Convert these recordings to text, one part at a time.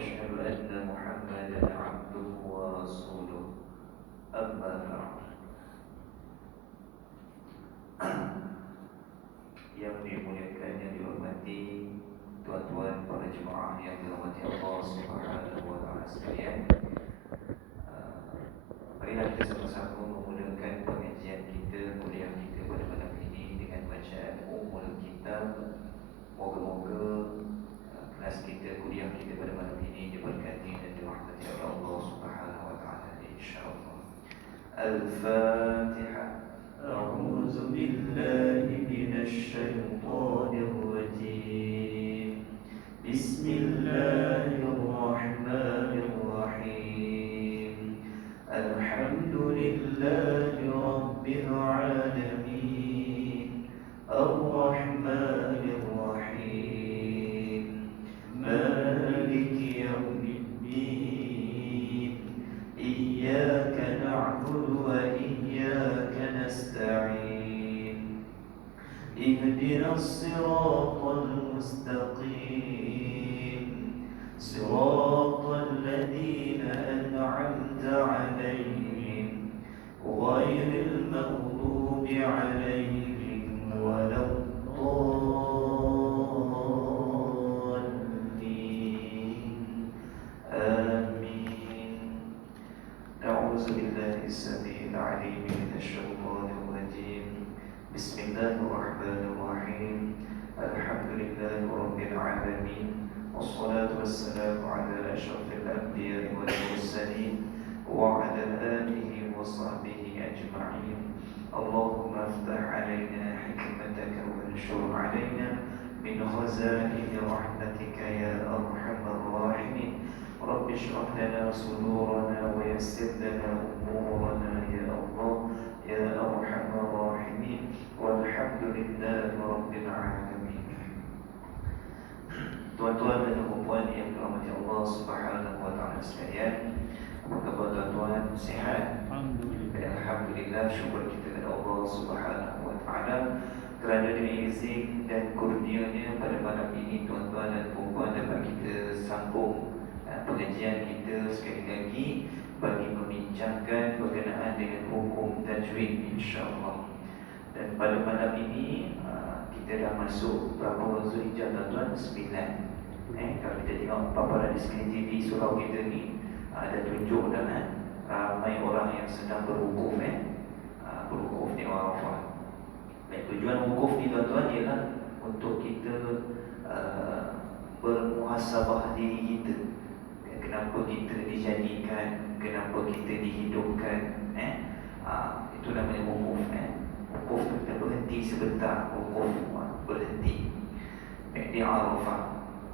وأشهد أن محمدا عبده ورسوله أما بعد. Yang dimuliakan, yang dihormati tuan-tuan para jemaah yang dirahmati Allah Subhanahu wa taala sekalian. Marilah kita sama-sama memulakan pengajian kita, kuliah kita pada malam ini dengan bacaan Ummul Kitab. Moga-moga kelas kita, kuliah kita pada malam ini diberkati dan dirahmati oleh Allah Subhanahu wa taala, insyaallah. Al-Fatihah. A'udzu billahi minasy syaithanir rajim. Bismillahirrahmanirrahim. Alhamdulillahi rabbil alamin. Ar-Rahmanir Rahim. Maliki yaumiddin. Iyyaka na'budu wa iyyaka nasta'in. Ihdinas siratal mustaqim. Siratal ladzina an'amta 'alaihim ghairil maghdubi 'alaihim waladdallin. Amin. A'udzu billahi as-sami'il 'alim minasy syaithanir rajim. Bismillahirrahmanirrahim. Alhamdulillahi rabbil alamin. Wassalatu wassalamu ala asyrafil anbiya'i wal mursalin wa ala alihi wa sahbihi ajma'in. Allahumma iftah 'alaina hikmataka wanshur 'alaina min khazaini rahmatika ya arhamar rahimin. Rabbi shrah lana sudurana wa yassir lana umurana ya Allah ya arhamar rahimin. Walhamdulillahi rabbil alamin. Tuan-tuan dan puan-puan yang dirahmati Allah Subhanahu wa taala sekalian, apa khabar tuan-tuan? Sihat? Alhamdulillah. Alhamdulillah, syukur kita kepada Allah Subhanahu wa taala kerana dengan izin dan kurnianya pada malam ini tuan-tuan dan puan-puan dapat kita sambung pengajian kita sekali lagi bagi membincangkan berkenaan dengan hukum tajwid, insya-Allah. Dan pada malam ini kita dah masuk berapa Zulhijjah tuan-tuan? 9. Kalau kita tengok paparan di skrin TV surau kita ni ada tunjuk dah ramai orang yang sedang berwukuf berwukuf di Arafah. Dan tujuan wukuf ni tuan-tuan ialah untuk kita bermuhasabah diri kita. Kenapa kita dijadikan, kenapa kita dihidupkan, itu namanya wukuf. Wukuf tu kita berhenti sebentar, wukuf berhenti di Arafah.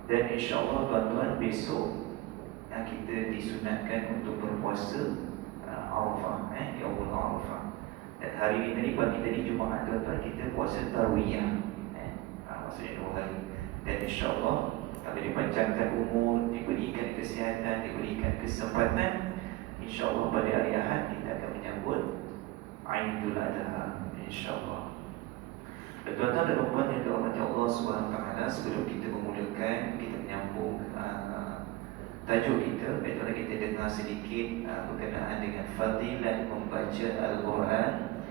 Dan insya-Allah tuan-tuan besok kita disunatkan untuk berpuasa Arafah, Yaumul Arafah. Dan hari ini tadi, pagi tadi Jumaat tuan-tuan, kita puasa Tarwiyah, maksudnya 2 hari. Dan insya-Allah kalau dipanjangkan umur, diberikan kesihatan, diberikan kesempatan, insya-Allah pada hari Ahad kita akan menyambut Aidul Adha, insya-Allah. Tuan-tuan dan puan yang dirahmati Allah Subhanahu wa taala, sebelum kita memulakan, kita menyambung tajuk kita, baiklah kita dengar sedikit berkenaan dengan fadilat membaca Al-Quran,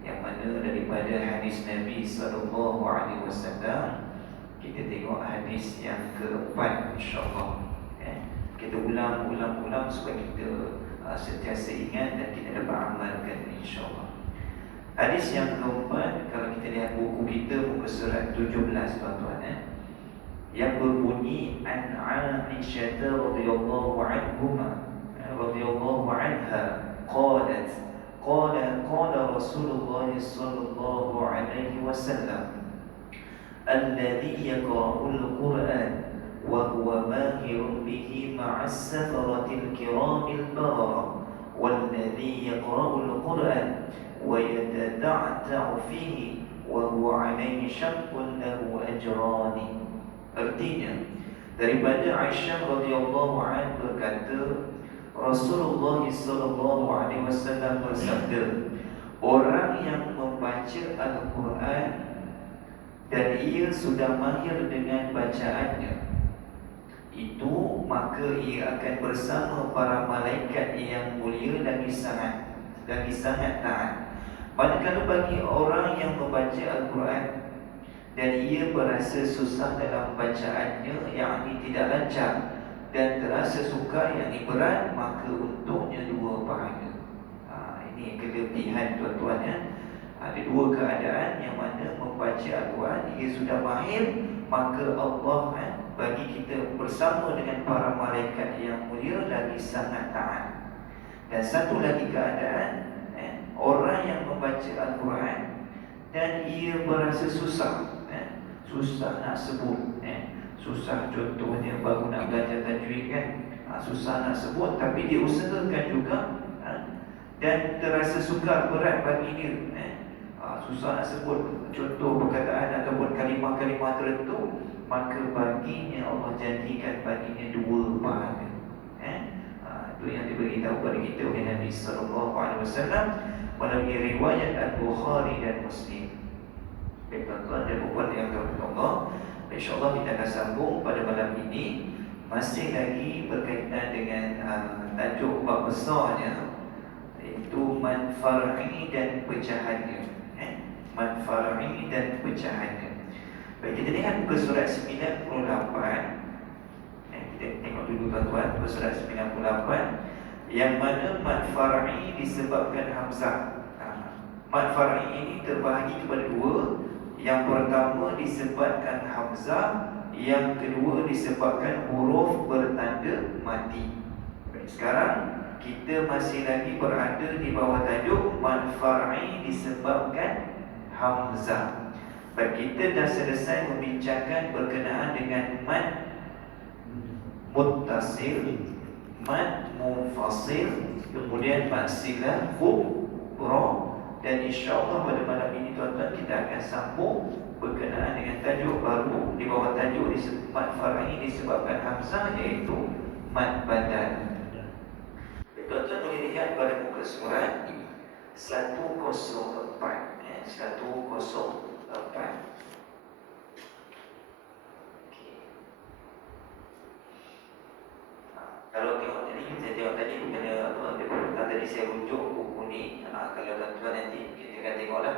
yang mana daripada hadis Nabi sallallahu alaihi wasallam. Kita tengok hadis yang keempat, insya-Allah. Kita ulang supaya kita sentiasa ingat dan kita dapat amalkan, insya-Allah. Hadis yang keempat, kalau kita lihat buku kita muka surat 17 tuan-tuan, yang berbunyi an Aisyah radhiyallahu anha qalat qala Rasulullah sallallahu alaihi wasallam alladhi yaqra'ul Qur'an wa huwa mahirun bihi ma'as safaratil kiramil barara walladhi yaqra'ul Qur'an وَيَتَتَعْتَعُ فِيهِ وَهُوَ عَلَيْهِ شَقٌّ لَهُ أَجْرَانِ. Artinya, daripada Aisyah radhiyallahu anha berkata, Rasulullah sallallahu alaihi wasallam bersabda, orang yang membaca Al-Quran dan ia sudah mahir dengan bacaannya, itu maka maka ia akan bersama para malaikat yang mulia lagi sangat taat. Manakala bagi orang yang membaca Al-Quran dan ia berasa susah dalam bacaannya, yakni tidak lancar, dan terasa sukar yang berat, maka untuknya 2 pahala. Ini kelebihan tuan-tuan ya. Ada 2 keadaan yang mana membaca Al-Quran ia sudah mahir, maka Allah bagi kita bersama dengan para malaikat yang mulia lagi sangat taat. Dan satu lagi keadaan, orang yang membaca Al-Quran dan ia berasa susah, susah nak sebut, susah contohnya baru nak belajar tajwid kan, susah nak sebut tapi dia usahakan juga, dan terasa sukar berat bagi dia, susah nak sebut contoh perkataan ataupun kalimah-kalimah tertentu, maka baginya Allah janjikan baginya 2 pahala. Itu yang diberitahu kepada kita oleh Nabi sallallahu alaihi wasallam melalui riwayat Al-Bukhari dan Muslim. Baik tuan-tuan dan puan yang dirahmati Allah, insya-Allah kita akan sambung pada malam ini, masih lagi berkaitan dengan tajuk bab besarnya, iaitu man far'i dan pecahannya. Man far'i dan pecahannya. Baik, kita lihat muka surat 98. Kita tengok dulu tuan-tuan, surat 98, yang mana mad far'i disebabkan hamzah. Mad far'i ini terbahagi kepada 2. Yang pertama disebabkan hamzah, yang kedua disebabkan huruf bertanda mati. Sekarang kita masih lagi berada di bawah tajuk mad far'i disebabkan hamzah. Baik, kita dah selesai membincangkan berkenaan dengan mad muttasil, mad munfasil, kemudian mad silah kubra, dan insya-Allah pada malam ini tuan-tuan kita akan sambung berkenaan dengan tajuk baru di bawah tajuk mad far'i disebabkan hamzah, iaitu mad badal. Tuan-tuan boleh lihat pada muka surat 104, 104. Kalau tengok tadi, saya tengok tadi bukan tadi saya rujuk buku ni. Kalau tuan-tuan nanti kita akan tengoklah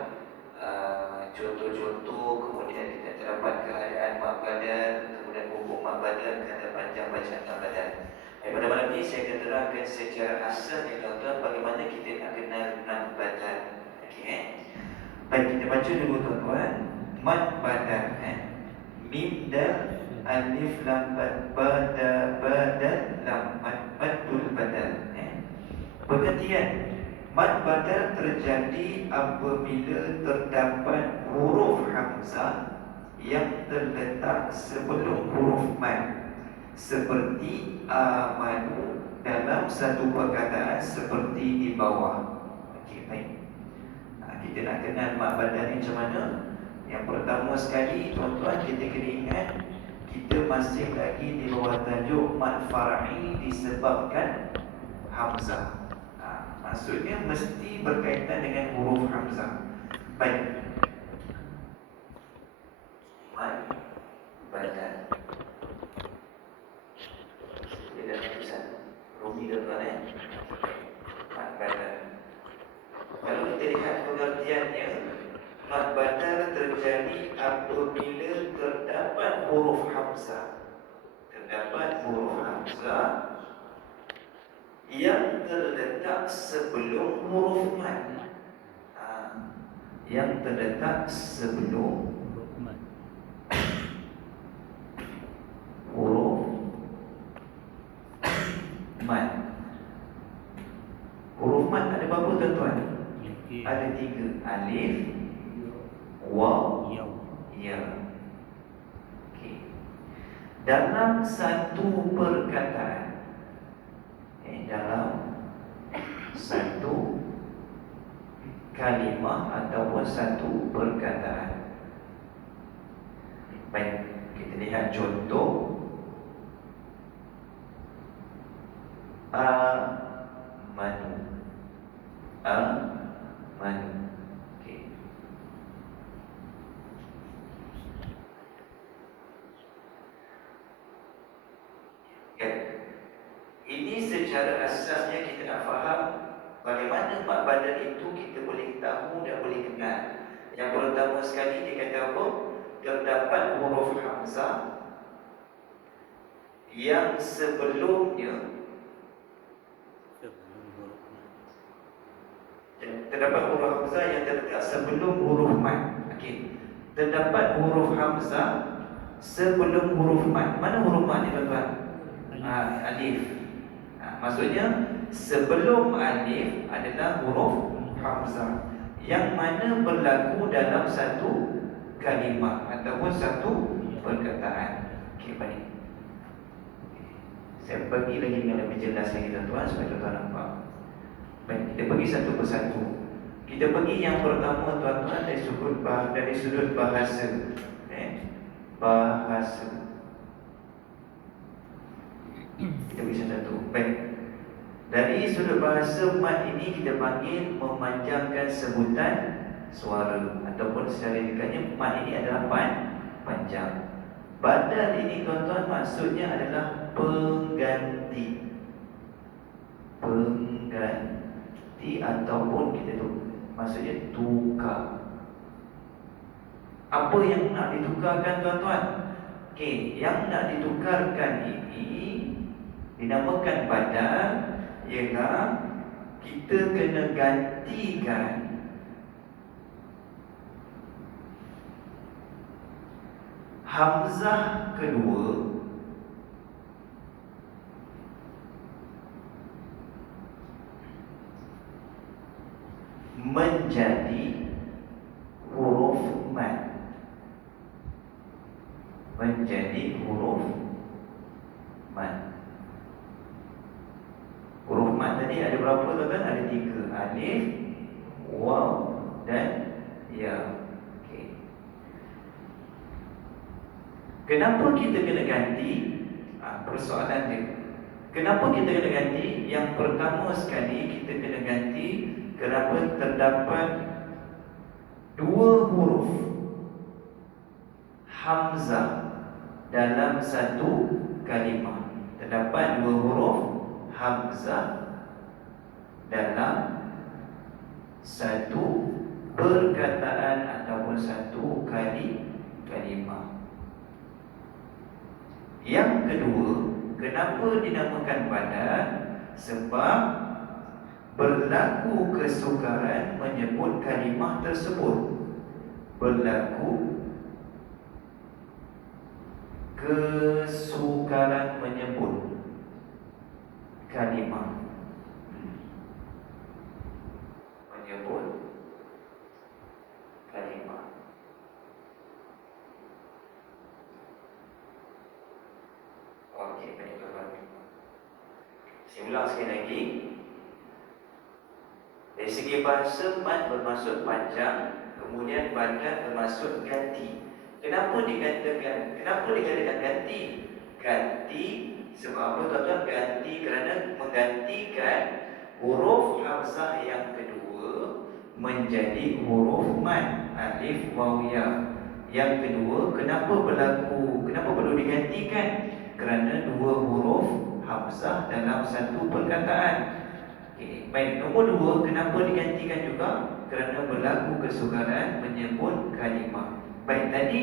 contoh-contoh, kemudian kita terdapat keadaan mad badal, kemudian hukum mad badal, kata panjang bacaan mad badal. Pada malam ini saya akan terangkan secara asal tuan-tuan bagaimana kita nak kenal mad badal. Baik, kita baca dulu tuan-tuan. Mad badal, mim dal alif lam badal lam, madul badal. Pengertian, mad badal terjadi apabila terdapat huruf hamzah yang terletak sebelum huruf mad, seperti amanu dalam satu perkataan seperti di bawah. Baik. Kita nak kenal mad badal ni macam mana? Yang pertama sekali tuan-tuan, kita kena ingat kita masih lagi di bawah tajuk mad far'i disebabkan hamzah. Maksudnya mesti berkaitan dengan huruf hamzah. Baik. Mad badal. Dia dah tulisan Rumi tuan-tuan mad badal. Kalau kita lihat pengertiannya, mad badal terjadi apabila terdapat huruf hamzah. Terdapat huruf hamzah yang terletak sebelum huruf mad. Yang terletak sebelum huruf mad. Huruf mad ada berapa tuan-tuan? Ada 3. Alif, waw, ya. Dalam satu perkataan, dalam satu kalimah ataupun satu perkataan. Baik, kita lihat contoh. Amanu, amanu. Ini secara asasnya kita nak faham bagaimana mat badal itu kita boleh tahu dan boleh kenal. Yang pertama sekali dia kata apa? Terdapat huruf hamzah yang sebelumnya terdapat huruf hamzah yang terletak sebelum huruf mat. Okey. Terdapat huruf hamzah sebelum huruf mat. Mana huruf mat ni tuan-tuan? Alif. Maksudnya sebelum alif adalah huruf hamzah yang mana berlaku dalam satu kalimah ataupun satu perkataan. Okey, baik. Saya bagi lagi dengan lebih jelas lagi tuan-tuan supaya tuan-tuan nampak. Baik, kita pergi satu persatu. Kita pergi yang pertama tuan-tuan dari sudut bahasa. Bahasa. Kita pergi satu. Baik. Dari sudut bahasa mat ini kita panggil memanjangkan sebutan suara ataupun secara dekatnya mat ini adalah panjang. Badal ini tuan-tuan maksudnya adalah pengganti. Pengganti ataupun kita tu maksudnya tukar. Apa yang nak ditukarkan tuan-tuan? Okey, yang nak ditukarkan ini dinamakan badal, ialah kita kena gantikan hamzah kedua menjadi huruf mat. Menjadi huruf mat. Huruf mat tadi ada berapa tuan-tuan? Ada 3. Alif, waw dan ya. Okey. Kenapa kita kena ganti? Persoalan dia. Kenapa kita kena ganti? Yang pertama sekali kita kena ganti kerana terdapat 2 huruf hamzah dalam satu kalimah. Terdapat 2 huruf hamzah dalam satu perkataan ataupun satu kalimah. Yang kedua, kenapa dinamakan badal? Sebab berlaku kesukaran menyebut kalimah tersebut. Berlaku kesukaran menyebut kalimah. Menyebut kalimah. Okey, baiklah. Saya ulang sekali lagi. Dari segi bahasa, mat bermaksud panjang, kemudian badal bermaksud ganti. Kenapa dikatakan ganti? Ganti sebab apa tuan-tuan? Ganti kerana menggantikan huruf hamzah yang kedua menjadi huruf mat, alif, waw, ya. Yang kedua, kenapa perlu digantikan? Kerana 2 huruf hamzah dalam satu perkataan. Okay. Baik, nombor 2, kenapa digantikan juga? Kerana berlaku kesukaran menyebut kalimah. Baik, tadi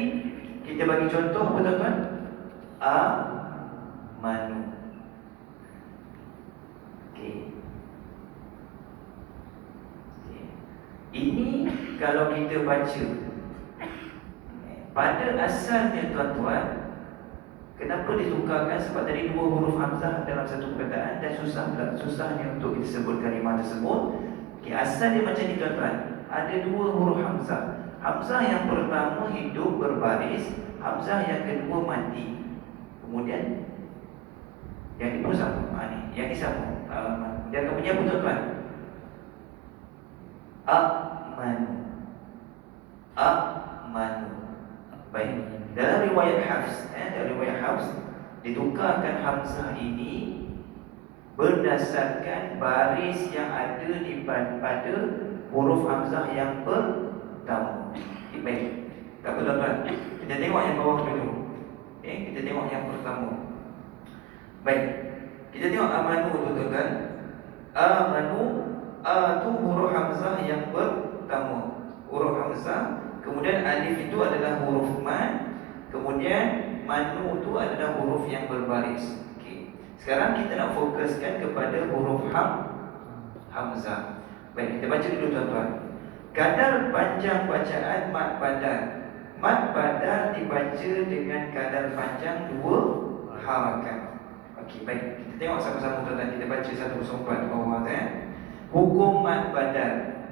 kita bagi contoh apa tuan-tuan? Amanu. Okay. Ini kalau kita baca pada asalnya tuan-tuan, kenapa ditukarkan? Sebab tadi 2 huruf hamzah dalam satu perkataan dan susahnya untuk kita sebut kalimah tersebut. Okay, asal dia macam ni tuan-tuan. Ada 2 huruf hamzah. Hamzah yang pertama hidup berbaris, hamzah yang kedua mati. Kemudian yang ini pun sama. Yang ini sama. Dia akan punya apa tuan-tuan? Amanu. Amanu. Baik. Dalam riwayat Hafs, ditukarkan hamzah ini berdasarkan baris yang ada pada huruf hamzah yang pertama. Baik. Tak apa tuan-tuan. Kita tengok yang bawah dulu. Kita tengok yang pertama. Baik. Kita tengok amanu tu tuan-tuan. Amanu, a tu huruf hamzah yang pertama. Huruf hamzah, kemudian alif itu adalah huruf mad, kemudian manu tu adalah huruf yang berbaris. Okey. Sekarang kita nak fokuskan kepada huruf hamzah. Baik, kita baca dulu tuan-tuan. Kadar panjang bacaan mad badal. Mad badal dibaca dengan kadar panjang 2 harakat. Okey, baik. Kita tengok sama-sama tuan-tuan. Kita baca 104 bawah tu. Hukum mad badal.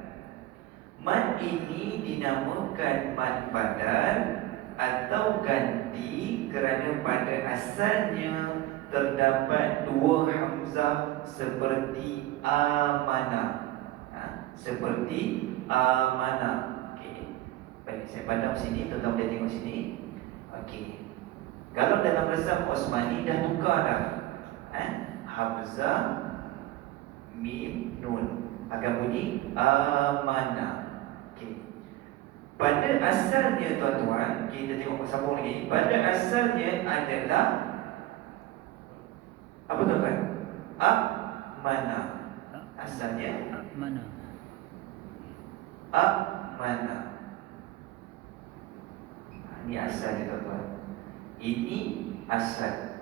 Mad ini dinamakan mad badal atau ganti kerana pada asalnya terdapat 2 hamzah seperti amana. Seperti amana. Okey. Baik, saya padam sini, tuan-tuan boleh tengok sini. Okey. Kalau dalam resam Osmani dah tukar dah. Hamzah mim nun akan bunyi amana. Okey. Pada asalnya tuan-tuan, kita tengok sambung lagi. Pada asalnya adalah apa tuan-tuan? Amana. Asalnya Mana? amana. Ini asalnya tuan-tuan. Ini asal.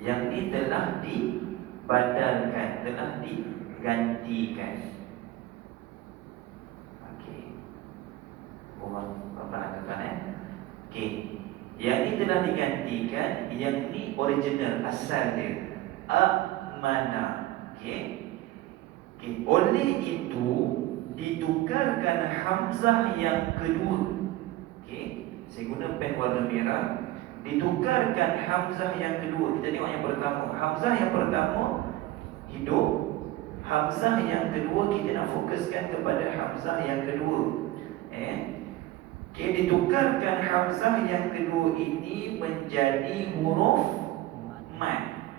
Yang ini telah dibadalkan, telah digantikan. Okey. Orang pelan tuan-tuan Okey. Yang ini telah digantikan, yang ini original, asal dia. Amana. Okey. Okey. Oleh itu ditukarkan hamzah yang kedua. Okey. Saya guna pen warna merah. Ditukarkan hamzah yang kedua. Kita tengok yang pertama. Hamzah yang pertama hidup. Hamzah yang kedua kita nak fokuskan kepada hamzah yang kedua. Okey, ditukarkan hamzah yang kedua ini menjadi huruf mad.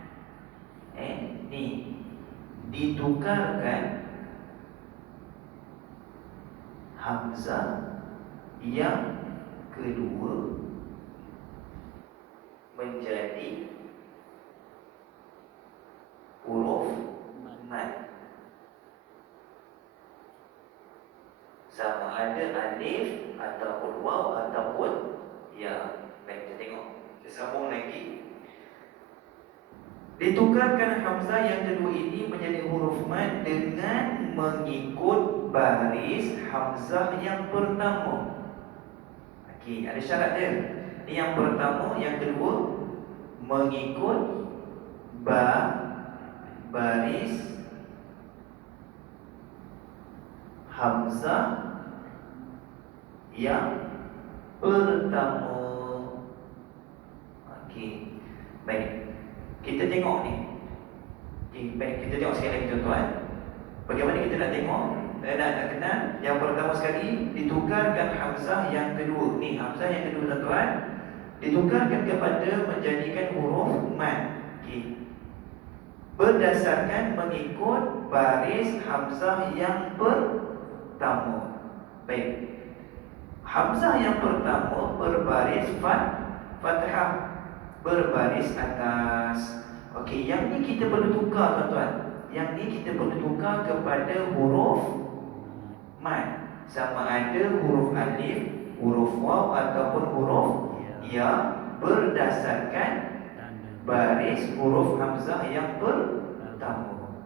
Ni ditukarkan hamzah yang kedua menjadi huruf mad. Sama ada alif ataupun waw ataupun ya. Baik, kita tengok. Kita sambung lagi. Ditukarkan hamzah yang kedua ini menjadi huruf mad dengan mengikut baris hamzah yang pertama. Okey, ada syarat dia. Ini yang pertama, yang kedua mengikut baris hamzah yang pertama. Okey. Baik. Kita tengok ni. Okey, baik, kita tengok sekali lagi tuan-tuan. Bagaimana kita nak tengok? Nak kenal. Yang pertama sekali ditukarkan hamzah yang kedua. Ni hamzah yang kedua tuan-tuan. Ditukarkan kepada menjadikan huruf mad. Okey. Berdasarkan mengikut baris hamzah yang pertama. Baik. Hamzah yang pertama berbaris fathah, berbaris atas. Okey, yang ni kita perlu tukar tuan-tuan. Yang ni kita perlu tukar kepada huruf mad. Sama ada huruf alif, huruf waw ataupun huruf ya, berdasarkan baris huruf hamzah yang pertama.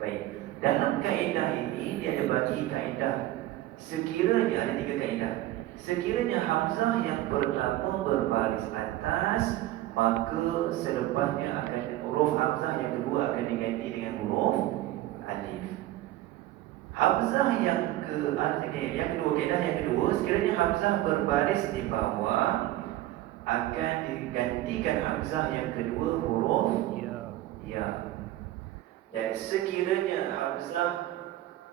Baik. Dalam kaedah ini dia ada bagi kaedah. Sekiranya ada 3 kaedah. Sekiranya hamzah yang pertama berbaris atas, maka selepasnya akan huruf hamzah yang kedua akan diganti dengan huruf alif. Hamzah yang kedua, kaedah yang kedua, sekiranya hamzah berbaris di bawah, akan digantikan hamzah yang kedua huruf ya. Dan sekiranya hamzah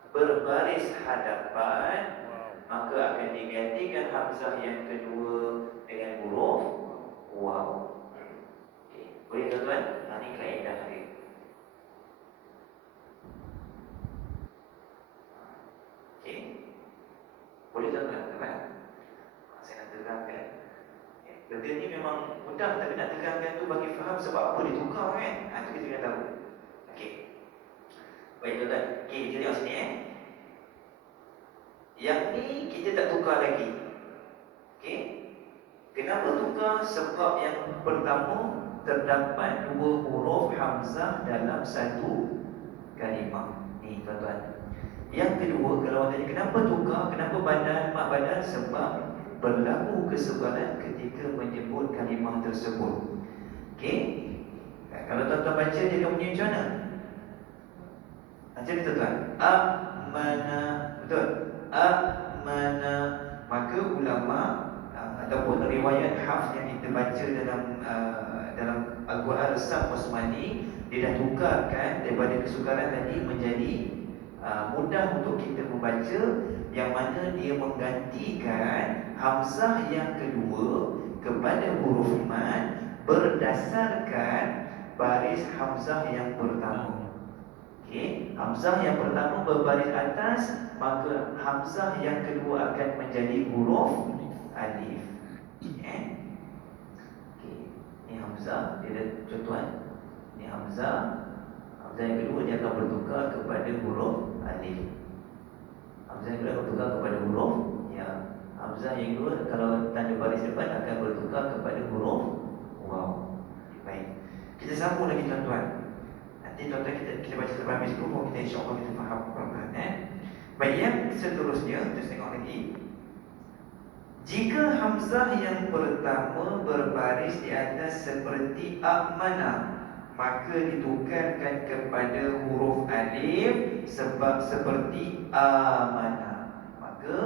berbaris hadapan, maka akan digantikan hamzah yang kedua dengan huruf waw. Okey, boleh tuan-tuan? Ini kaedah dia. Okey. Boleh tuan-tuan? Saya nak terangkan. Kata ni memang mudah, tapi nak tekankan tu bagi faham sebab apa ditukar kan. Itu kita kena tahu. Okey. Baik tuan-tuan. Okey, kita tengok sini Yang ni kita tak tukar lagi. Okey. Kenapa tukar? Sebab yang pertama terdapat dua huruf hamzah dalam satu kalimah. Ni tuan-tuan. Yang kedua, kalau orang tanya kenapa tukar, kenapa badan, mak badan? Sebab berlaku kesukaran ketika menyebut kalimah tersebut. Okey. Kalau tuan-tuan baca dia akan bunyi macam mana? Macam ni tuan-tuan. Amana. Betul? Amana. Maka ulama ataupun riwayat hafz yang kita baca dalam Al-Quran Resam Osmani, dia dah tukarkan daripada kesukaran tadi menjadi mudah untuk kita membaca, yang mana dia menggantikan hamzah yang kedua kepada huruf mad berdasarkan baris hamzah yang pertama. Okey, hamzah yang pertama berbaris atas, maka hamzah yang kedua akan menjadi huruf alif. Okey, ni hamzah, dia ada contohan. Ni hamzah. Hamzah yang kedua dia akan bertukar kepada huruf alif. Hamzah yang kedua bertukar kepada huruf ya. Hamzah yang kedua kalau tanda baris depan akan bertukar kepada huruf waw. Baik. Kita sambung lagi tuan-tuan. Nanti tuan-tuan kita baca sampai habis dulu, kita insya-Allah kita faham perlahan. Baik, yang seterusnya kita tengok lagi. Jika hamzah yang pertama berbaris di atas seperti amana, maka ditukarkan kepada huruf alif sebab seperti amana. Maka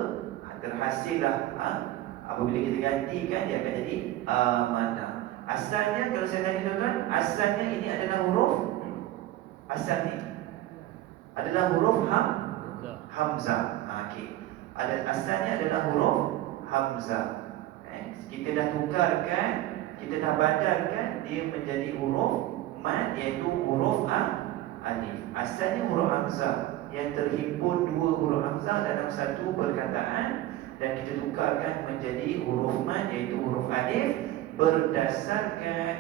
terhasillah apabila kita gantikan dia akan jadi amana. Asalnya kalau saya tanya tuan-tuan, asalnya ini adalah huruf asal ni adalah huruf hamzah. Okey. Asalnya adalah huruf hamzah. Kita dah tukarkan, kita dah badarkan dia menjadi huruf mad, iaitu huruf alif. Asalnya huruf hamzah yang terhimpun dua huruf hamzah dalam satu perkataan, dan kita tukarkan menjadi huruf mad, iaitu huruf alif, berdasarkan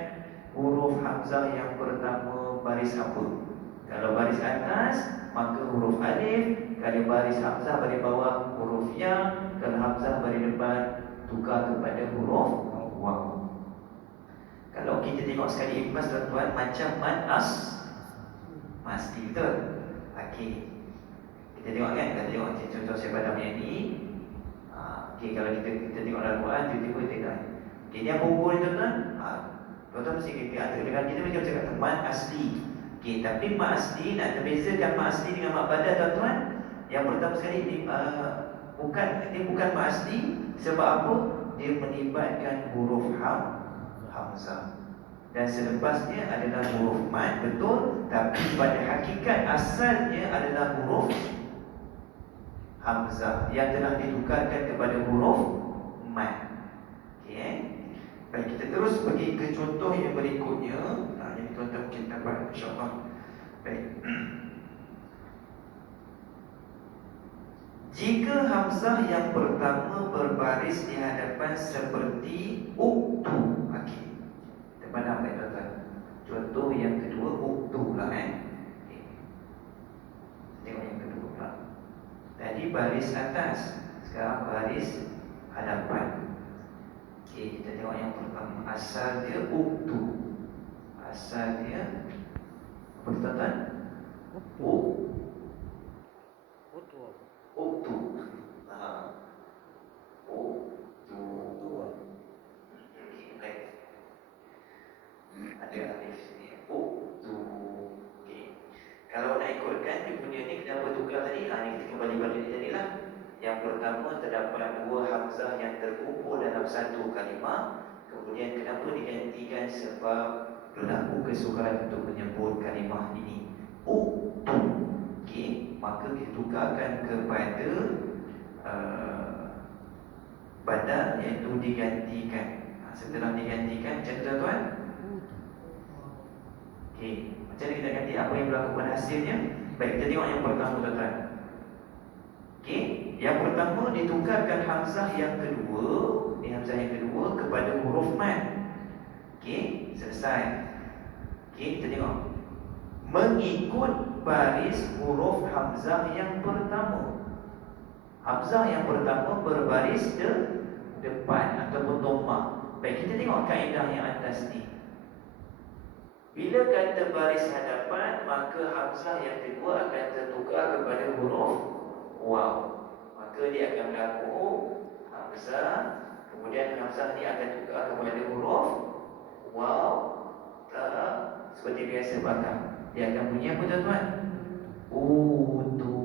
huruf hamzah yang pertama baris apa. Kalau baris atas maka huruf alif, kalau baris hamzah baris bawah huruf ya, kalau hamzah baris depan tukar kepada huruf waw. Kalau kita tengok sekali impas tuan-tuan, macam mad masti, betul? Okey. Kita tengok kan, kita tengok contoh saya padam yang ni. Okey, kalau kita tengok dalam Quran, tiba-tiba tengok. Okey, ni apa hukum ni tuan-tuan? Tuan-tuan mesti kita dengan kita macam cakap mad asli. Okey, tapi mad asli, nak terbezakan mad asli dengan mad badal tuan-tuan. Yang pertama sekali dia bukan mad asli. Sebab apa? Dia melibatkan huruf hamzah. Dan selepasnya adalah huruf mad, betul, tapi pada hakikat asalnya adalah huruf hamzah yang telah ditukarkan kepada huruf mad. Okey. Baik, kita terus pergi ke contoh yang berikutnya. Ini tuan-tuan mungkin dapat insya-Allah. Baik. Jika hamzah yang pertama berbaris di hadapan seperti uktu. Okey. Kita pandang baik tuan-tuan. Contoh yang kedua uktu lah Okay. Tengok yang kedua pula. Tadi baris atas, sekarang baris hadapan. Okey, kita tengok yang pertama. Asal dia uktu. Asal dia apa tuan-tuan? Uktu. Uktu. Okey, baik. Ada alif sini. Uktu. Okey. Kalau nak ikutkan dia punya ni kenapa tukar tadi? Ni kita kembali pada dia tadilah. Yang pertama terdapat dua hamzah yang terkumpul dalam satu kalimah. Kemudian kenapa digantikan? Sebab berlaku kesukaran untuk menyebut kalimah ini. Uktu. Okey, maka ditukarkan kepada badal, iaitu digantikan. Setelah digantikan macam tu tuan-tuan. Okey, macam mana kita ganti? Apa yang berlaku pada hasilnya? Baik, kita tengok yang pertama tuan-tuan. Okey, yang pertama ditukarkan hamzah yang kedua, hamzah yang kedua kepada huruf selesai. Okey, kita tengok. Mengikut baris huruf hamzah yang pertama. Hamzah yang pertama berbaris depan ataupun dhammah. Baik, kita tengok kaedah yang atas ni. Bila kata baris hadapan, maka hamzah yang kedua akan tertukar kepada huruf waw. Maka dia akan berlaku hamzah, kemudian hamzah ni akan tukar kepada huruf waw, ta, seperti biasa bakar. Dia akan bunyi apa tuan-tuan? Utu.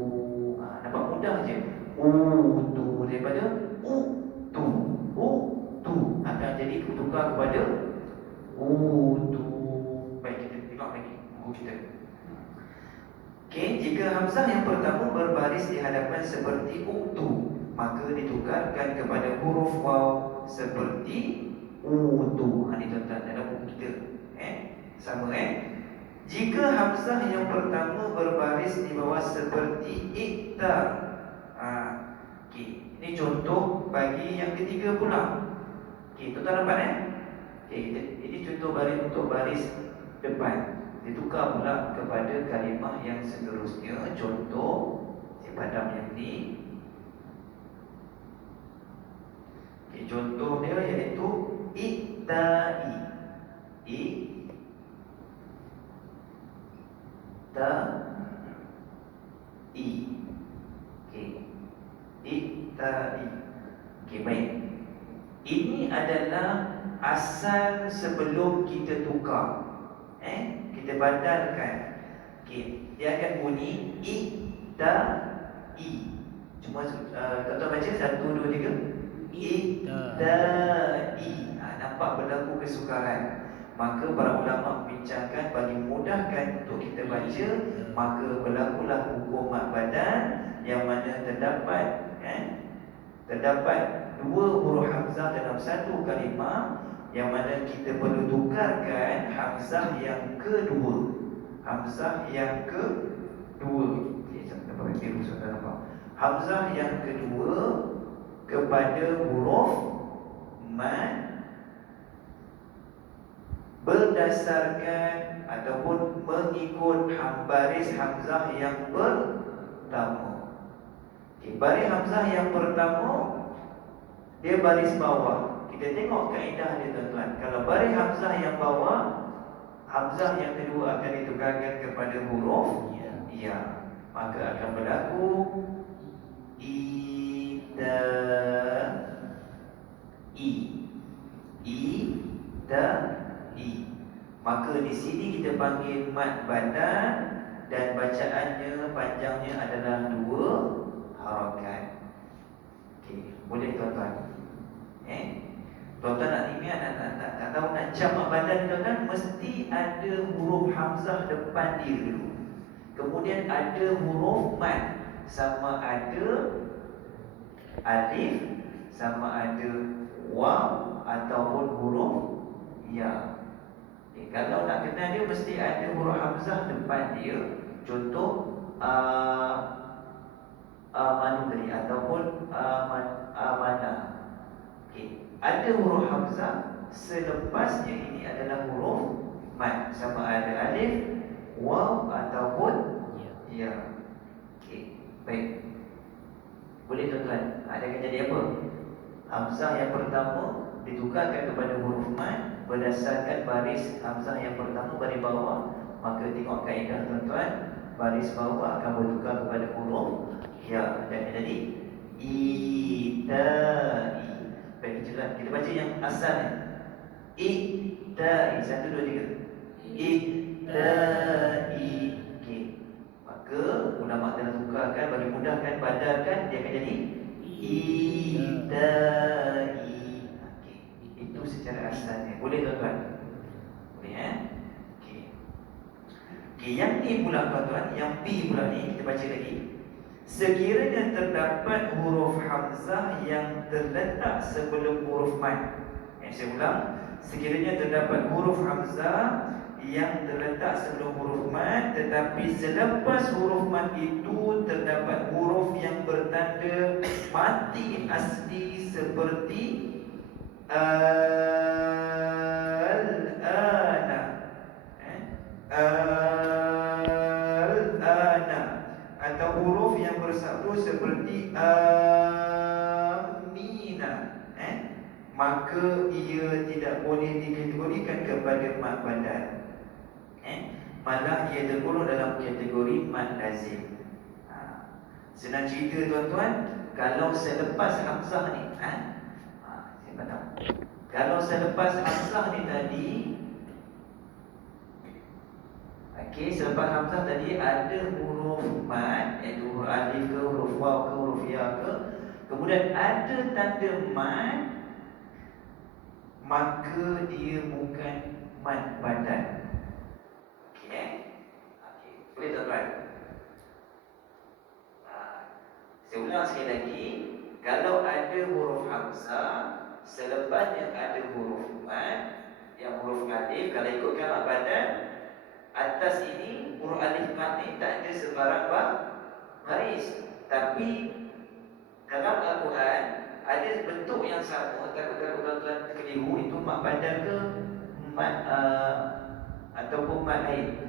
Nampak mudah je. Utu daripada utu. Utu akan jadi tukar kepada utu. Baik, kita tengok lagi buku kita. Okey, jika hamzah yang pertama berbaris di hadapan seperti utu, maka ditukarkan kepada huruf waw seperti utu. Ini tuan-tuan dalam buku kita. Sama Jika hamzah yang pertama berbaris di bawah seperti ikta. Okey, ini contoh bagi yang ketiga pula. Okey, tuan-tuan dapat Okey, ini contoh baris untuk baris depan. Ditukar pula kepada kalimah yang seterusnya. Contoh saya padam yang ni. Okey, contoh dia iaitu iktai. I. Okey. Iktai. Okey, baik. Ini adalah asal sebelum kita tukar. Kita badalkan. Okey, dia akan bunyi i. Cuma tuan-tuan baca 1 2 3. I. Nampak berlaku kesukaran. Maka para ulama bincangkan bagi mudahkan untuk kita baca, maka berlakulah hukum mat badan yang mana terdapat dua huruf hamzah dalam satu kalimah, yang mana kita perlu tukarkan hamzah yang kedua. Hamzah yang kedua. Dapat biru sudah nampak. Hamzah yang kedua kepada huruf mat berdasarkan ataupun mengikut baris hamzah yang pertama. Okay, baris hamzah yang pertama dia baris bawah. Kita tengok kaedah dia tuan-tuan. Kalau baris hamzah yang bawah, hamzah yang kedua akan ditukarkan kepada huruf ya. Maka akan berlaku ida i. Maka di sini kita panggil mat badan dan bacaannya panjangnya adalah 2 harakat. Okey, boleh tuan-tuan? Tuan-tuan nak ingat nak tahu nak cap mat badan tuan-tuan, mesti ada huruf hamzah depan dia dulu. Kemudian ada huruf mat, sama ada alif, sama ada waw ataupun huruf ya. Kalau nak kenal dia mesti ada huruf hamzah depan dia. Contoh manu tadi ataupun mana. Okey, ada huruf hamzah, selepasnya ini adalah huruf mat, sama ada alif, waw ataupun ya. Okey, baik. Boleh tuan-tuan, ada akan jadi apa? Hamzah yang pertama ditukarkan kepada huruf mat berdasarkan baris hamzah yang pertama baris bawah. Maka tengok kaedah tuan-tuan, baris bawah akan bertukar kepada huruf ya, dan jadi itai. Baik, kita baca yang asalnya. Itai. 1 2 3. Itai. Okey. Maka ulama telah tukarkan bagi mudahkan badalkan, dia akan jadi itai. Itu secara asalnya. Boleh tuan-tuan? Boleh Okey. Okey, yang ni pula tuan-tuan, yang P pula ni kita baca lagi. Sekiranya terdapat huruf hamzah yang terletak sebelum huruf mat. Saya ulang. Sekiranya terdapat huruf hamzah yang terletak sebelum huruf mat, tetapi selepas huruf mat itu terdapat huruf yang bertanda mati asli seperti al-ana. maka ia tidak boleh dikategorikan kepada mad badan. Malah ia tergolong dalam kategori mad lazim. Senang cerita tuan-tuan, kalau selepas hamzah ni, saya tahu. Kalau selepas hamzah ni tadi, selepas hamzah tadi ada huruf mad, iaitu huruf alif ke, huruf waw ke, huruf ya ke, kemudian ada tanda mad, maka dia bukan mad badan. Boleh tuan-tuan? Saya ulang sekali lagi. Kalau ada huruf hamzah, selepasnya ada huruf mad, yang huruf alif, kalau ikutkan mad badan, atas ini huruf alif mad ni tak ada sebarang baris. Tapi dalam Al-Quran ada bentuk yang sama. Takut-takut tuan-tuan keliru, itu mad badan ke mad ataupun mad lain.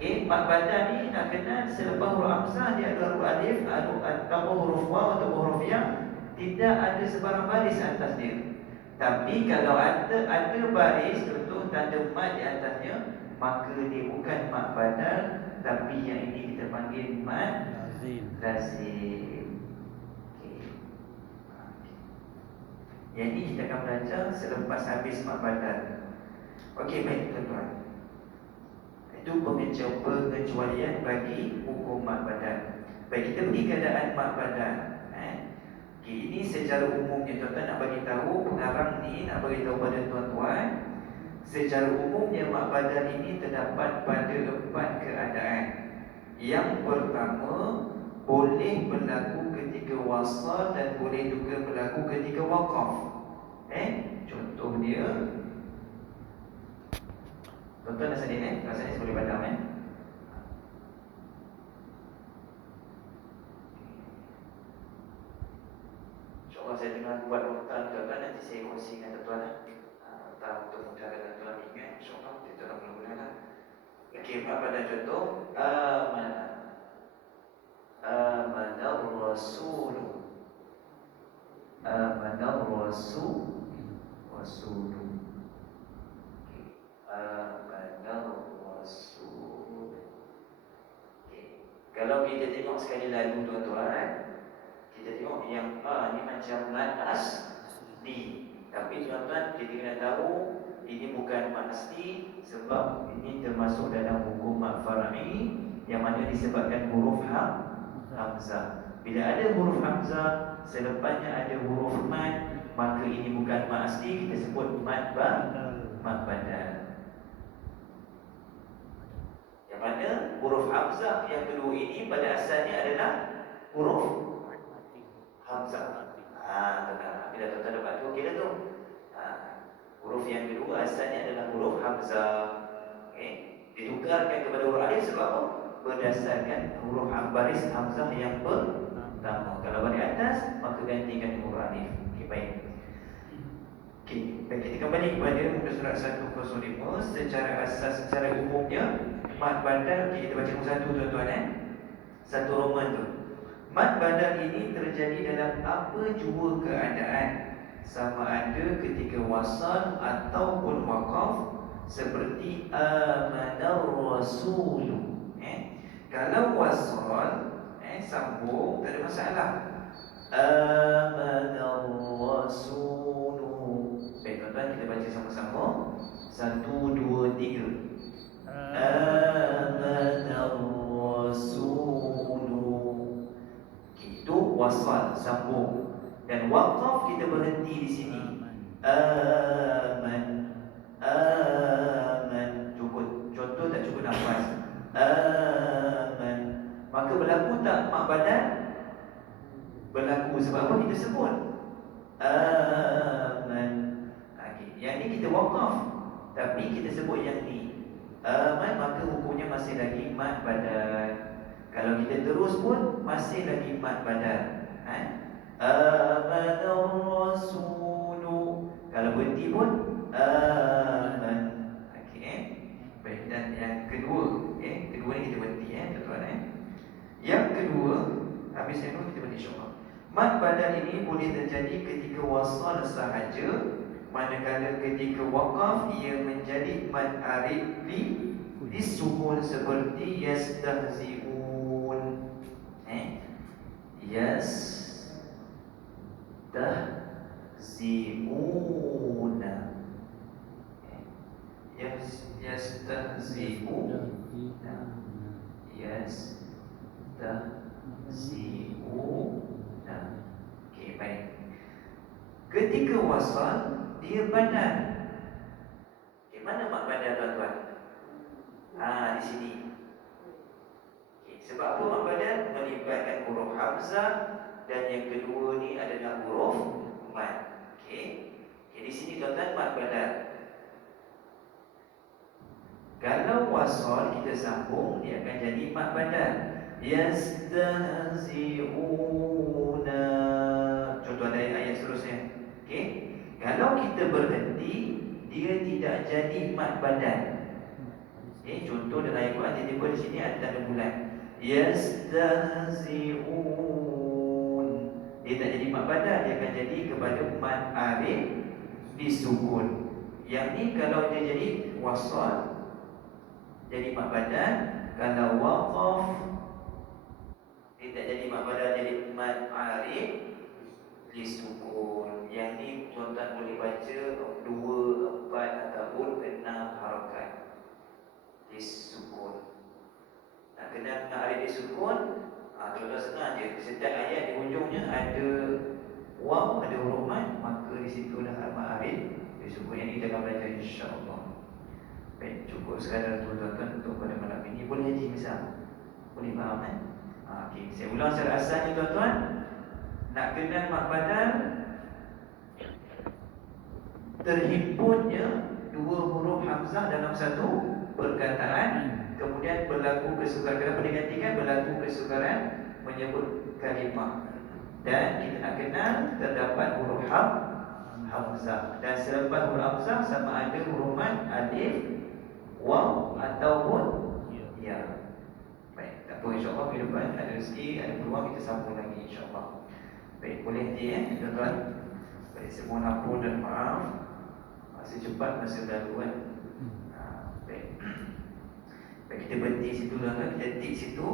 Mad badan ni nak kenal selepas huruf hamzah dia ada huruf alif atau huruf waw atau huruf ya, tidak ada sebarang baris atas dia. Tapi kalau ada baris, contoh tanda mad di atasnya, maka dia bukan mad badan, tapi yang ini kita panggil mad lazim. Yang ini kita akan belajar selepas habis mad badan. Okey, baik tuan-tuan. Itu pengecualian bagi hukum mad badan. Baik, kita pergi keadaan mad badan. Ini secara umumnya tuan-tuan nak bagi tahu, pengarang ni nak bagi tahu pada tuan-tuan, secara umumnya mad badan ini terdapat pada 4 keadaan. Yang pertama, boleh berlaku ketika wasal dan boleh juga berlaku ketika waqaf. Contoh dia, tuan-tuan rasa ni, rasanya boleh padam InsyaAllah saya tengah buat nota tuan-tuan, nanti saya kongsi dengan tuan-tuan nota untuk mudah tuan-tuan ingat. InsyaAllah kita dah mula-mula. Okey, pada contoh Amanar Rasul. Amanar Rasul. Kalau kita tengok sekali lalu tuan-tuan, kita tengok yang A ni macam mad asli. Tapi tuan-tuan kita kena tahu ini bukan mad asli, sebab ini termasuk dalam hukum mad far'i, yang mana disebabkan huruf hamzah. Bila ada huruf hamzah, selepasnya ada huruf mad, maka ini bukan mad asli, kita sebut mad badan. Yang mana huruf hamzah yang kedua ini pada asalnya adalah huruf hamzah. Tenang. Bila tuan-tuan dapat tu, okey dah tu. Huruf yang kedua asalnya adalah huruf hamzah. Ditukarkan kepada huruf alif sebab apa? Berdasarkan huruf baris hamzah yang pertama. Kalau baris atas, maka gantikan huruf alif. Okey, baik. Baik, kita kembali kepada muka surat 105. Secara asas, secara umumnya mad badan, kita baca satu tuan-tuan satu Roman tu. Mad badan ini terjadi dalam apa jua keadaan, sama ada ketika wasal ataupun waqaf, seperti amanar rasul. Kalau wasal sambung, tak ada masalah. Amanar rasul. Baik tuan-tuan, kita baca sama-sama. 1, 2, 3. Amanar rasul. Itu wasal, sambung. Dan waqaf kita berhenti di sini. Aman. Cukup. Contoh tak cukup nafas. Aman. Maka berlaku tak mak badan? Berlaku. Sebab apa kita sebut? Aman. Yang ni kita waqaf, tapi kita sebut yang ni aman, maka hukumnya masih lagi mad badan. Kalau kita terus pun masih lagi mad badan. Amanar rasulu. Kalau berhenti pun aman. Baik, dan yang kedua, kedua ni kita berhenti tuan-tuan. Yang kedua, habis yang kita berhenti insya-Allah. Mad badan ini boleh terjadi ketika wasal sahaja, manakala ketika waqaf ia menjadi mad arif di sukun seperti yastahzi'un. Yastahzi'una. Yastahzi'una. Yastahzi'una. Okey, baik. Ketika wasal dia badal. Okey, mana mak badal tuan-tuan? Di sini. Okey, sebab apa mak badal? Melibatkan huruf hamzah dan yang kedua ni adalah huruf mad. Okey. Okey, di sini tuan-tuan mak badal. Kalau wasal kita sambung dia akan jadi mak badal. Yastahzi'una. Contoh ayat seterusnya. Okey. Kalau kita berhenti dia tidak jadi mad badal. Okey, contoh dalam ayat Quran tiba-tiba di sini ada tanda bulat. Yastahzi'un. Dia tak jadi mad badal, dia akan jadi kepada mad arif disukun. Yang ni kalau dia jadi wasal jadi mad badal, kalau waqaf dia tak jadi mad badal, jadi mad arif disukun. Yang ni tuan-tuan boleh baca 2, 4 ataupun 6 harakat disukun. Nak kena arif disukun, tuan-tuan senang je. Setiap ayat di hujungnya ada waw, ada huruf mad, maka di situ dah mad arif disukun. Yang ni kita akan belajar insya-Allah. Baik, cukup sekadar tuan-tuan untuk pada malam ini. Boleh haji misal? Boleh faham kan? Okey, saya ulang secara asalnya tuan-tuan. Nak kenal mak badal, terhimpunnya 2 huruf hamzah dalam satu perkataan, kemudian berlaku kesukaran. Kenapa digantikan? Berlaku kesukaran menyebut kalimah. Dan kita nak kenal terdapat huruf hamzah. Dan selepas huruf hamzah sama ada huruf mad, alif, waw ataupun ya. Baik, tak apa, insya-Allah minggu depan ada rezeki, ada peluang kita sambung lagi insya-Allah. Baik, boleh je tuan-tuan. Baik, saya mohon ampun dan maaf. Masa cepat, masa berlalu kan. Baik. Baik, kita berhenti situ tuan-tuan, kita tik situ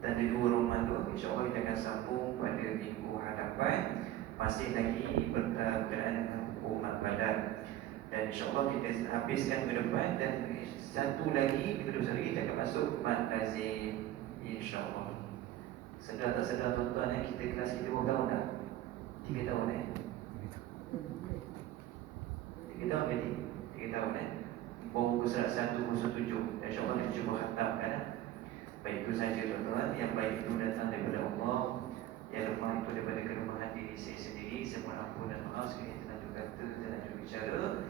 tanda 2 Roman tu. Insya-Allah kita akan sambung pada minggu hadapan. Masih lagi berkenaan dengan hukum mad badal. Dan insya-Allah kita habiskan minggu depan, dan satu lagi minggu depan lagi kita akan masuk mad lazim insya-Allah. Sedar tak sedar tuan-tuan, kita kelas kita berapa tahun dah? 3 tahun 3 tahun jadi 3 tahun Baru surat 1 kursus 7. InsyaAllah kita cuba khatamkan. Baik, itu saja tuan-tuan. Yang baik itu datang daripada Allah, yang lemah itu daripada kelemahan diri saya sendiri. Saya mohon ampun dan maaf sekali terlanjur kata, terlanjur bicara.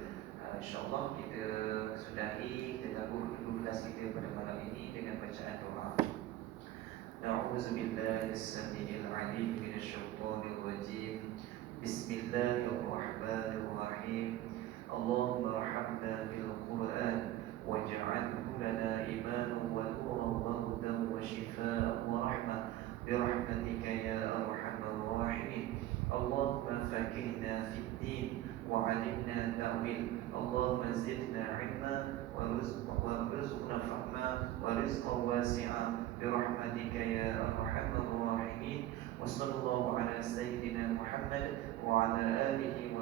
InsyaAllah kita sudahi, kita tabur dulu kelas kita pada malam ini dengan bacaan doa. Na'udzubillahis-sami'il 'alim minasyaitonir rajim. Bismillahirrahmanirrahim. Allahumma arhamna bil Qur'an waj'alhu lana imanan wa nuran wa hudan wa shifaa'an wa rahmah bi rahmatika ya arhamar rahimin. Allahumma faqihna fid din wa 'allimna ta'wil. Allahumma zidna 'ilma wa rizqna fahma wa rizqan wasi'a bi rahmatika ya arhamar rahimin. Wa sallallahu ala sayyidina Muhammad wa ala alihi wa